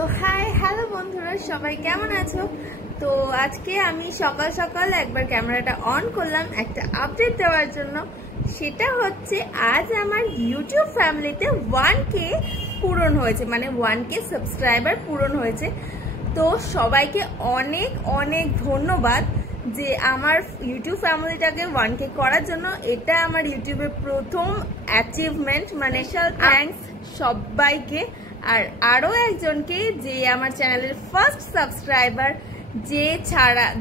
তো hi hello বন্ধুরা, সবাই কেমন আছো? তো আজকে আমি সকাল সকাল একবার ক্যামেরাটা অন করলাম একটা আপডেট দেওয়ার জন্য। সেটা হচ্ছে আজ আমার ইউটিউব ফ্যামিলিতে 1K পূরণ হয়েছে, মানে 1K সাবস্ক্রাইবার পূরণ হয়েছে। তো সবাইকে অনেক অনেক ধন্যবাদ যে আমার ইউটিউব ফ্যামিলিটাকে 1K করার জন্য। এটা আমার ইউটিউবের প্রথম অ্যাচিভমেন্ট, মানে থ্যাঙ্কস সবাইকে। আর আরও একজনকে যে আমার চ্যানেলের ফার্স্ট সাবস্ক্রাইবার,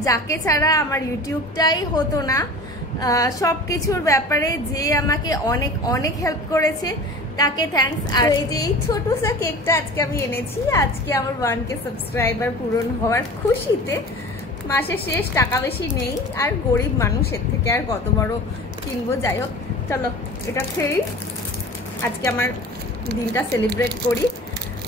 যাকে ছাড়া আমার ইউটিউবটাই হতো না, সব কিছুর ব্যাপারে যে আমাকে অনেক অনেক হেল্প করেছে, তাকে থ্যাঙ্কস। আর এই যে এই ছোটো সা কেকটা আজকে আমি এনেছি, আজকে আমার 1K সাবস্ক্রাইবার পূরণ হওয়ার খুশিতে। মাসের শেষ, টাকা বেশি নেই, আর গরিব মানুষের থেকে আর কত বড় কিনবো। যাই হোক, চলো এটা খেয়েই আজকে আমার দিনটা সেলিব্রেট করি।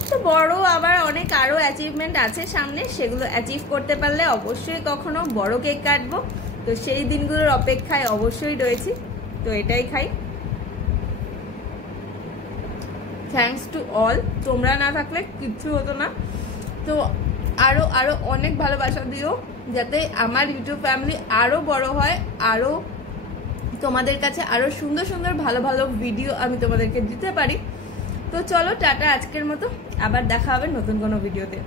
তো বড় আবার অনেক আরও অ্যাচিভমেন্ট আছে সামনে, সেগুলো অ্যাচিভ করতে পারলে অবশ্যই কখনো বড় কেক কাটবো। তো সেই দিনগুলোর অপেক্ষায় অবশ্যই রয়েছি। তো এটাই খাই। থ্যাঙ্কস টু অল, তোমরা না থাকলে কিচ্ছু হতো না। তো আরও আরও অনেক ভালোবাসা দিও, যাতে আমার ইউটিউব ফ্যামিলি আরও বড় হয়, আরও তোমাদের কাছে আরও সুন্দর সুন্দর ভালো ভালো ভিডিও আমি তোমাদেরকে দিতে পারি। তো চলো টাটা আজকের মতো, আবার দেখা হবে নতুন কোনো ভিডিওতে।